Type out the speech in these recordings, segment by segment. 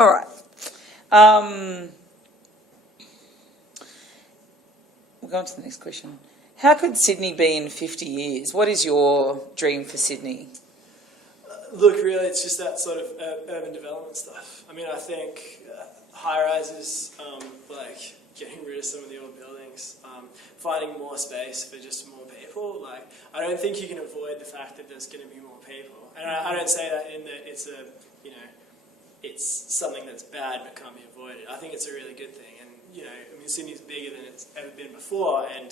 All right. We'll go on to the next question. How could Sydney be in 50 years? What is your dream for Sydney? Look, really, it's just that sort of urban development stuff. I mean, I think high-rises, like getting rid of some of the old buildings, finding more space for just more people. Like, I don't think you can avoid the fact that there's going to be more people. And I don't say that in that it's a, you know, it's something that's bad but can't be avoided. I think it's a really good thing. And, you know, I mean, Sydney's bigger than it's ever been before. And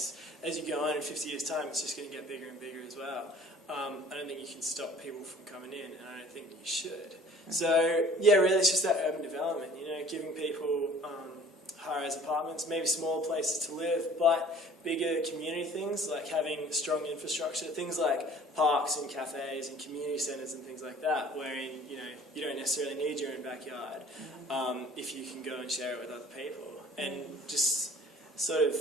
as you go on in 50 years' time, it's just going to get bigger and bigger as well. I don't think you can stop people from coming in, and I don't think you should. So, yeah, really, it's just that urban development, you know, giving people high-rise apartments, maybe small places to live, but bigger community things, like having strong infrastructure, things like parks and cafes and community centres and things like that, wherein, you know, you don't necessarily need your own backyard if you can go and share it with other people. And just sort of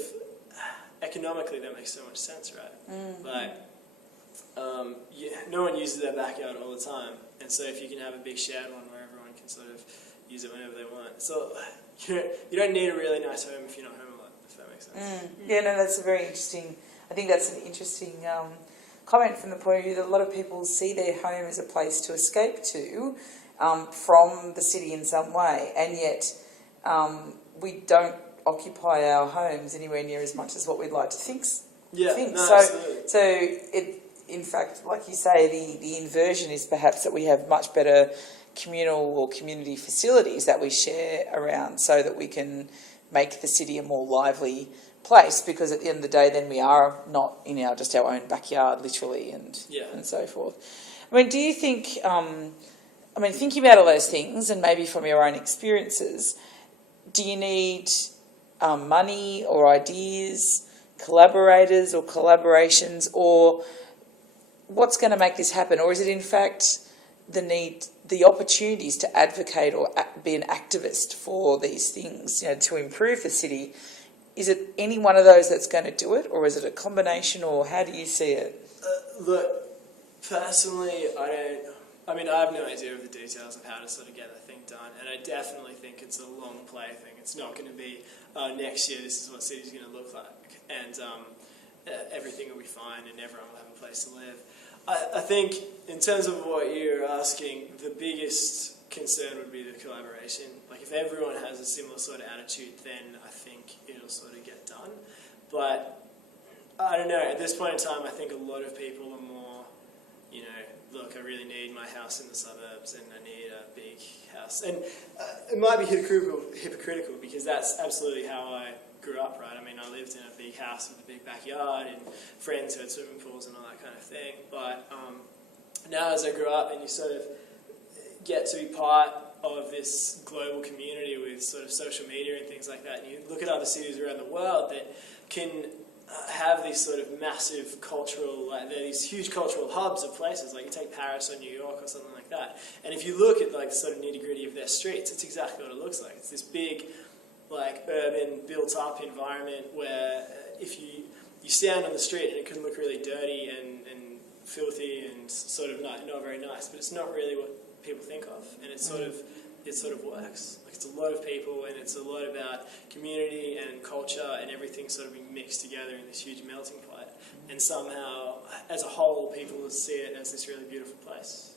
economically, that makes so much sense, right? Like, yeah, no one uses their backyard all the time, and so if you can have a big shared one where everyone can sort of use it whenever they want. So you don't need a really nice home if you're not home a lot, if that makes sense. Yeah, no, that's a very interesting, I think that's an interesting comment from the point of view that a lot of people see their home as a place to escape to from the city in some way, and yet we don't occupy our homes anywhere near as much as what we'd like to think. Yeah, no, so it, in fact, like you say, the inversion is perhaps that we have much better communal or community facilities that we share around so that we can make the city a more lively place, because at the end of the day then we are not in just our own backyard literally and so forth. I mean, do you think, thinking about all those things and maybe from your own experiences, do you need money or ideas, collaborators or collaborations, or what's going to make this happen? Or is it in fact the opportunities to advocate or be an activist for these things, you know, to improve the city? Is it any one of those that's going to do it, or is it a combination, or how do you see it? Look, personally, I have no idea of the details of how to sort of get that thing done, and I definitely think it's a long play thing. It's not going to be, next year this is what city's going to look like, and everything will be fine and everyone will have a place to live. I think in terms of what you're asking, the biggest concern would be the collaboration. Like, if everyone has a similar sort of attitude, then I think it'll sort of get done. But I don't know, at this point in time, I think a lot of people are more, you know, look, I really need my house in the suburbs and I need a big house. And it might be hypocritical because that's absolutely how I grew up, right? I mean, I lived in a big house with a big backyard and friends who had swimming pools and all that kind of thing. But now as I grew up and you sort of get to be part of this global community with sort of social media and things like that, and you look at other cities around the world that can have these sort of massive cultural, like they're these huge cultural hubs of places, like you take Paris or New York or something like that, and if you look at like the sort of nitty-gritty of their streets, it's exactly what it looks like. It's this big, like urban, built-up environment where if you stand on the street and it can look really dirty and filthy and sort of not very nice, but it's not really what people think of, and it sort of works. Like, it's a lot of people, and it's a lot about community and culture and everything sort of being mixed together in this huge melting pot, and somehow, as a whole, people see it as this really beautiful place.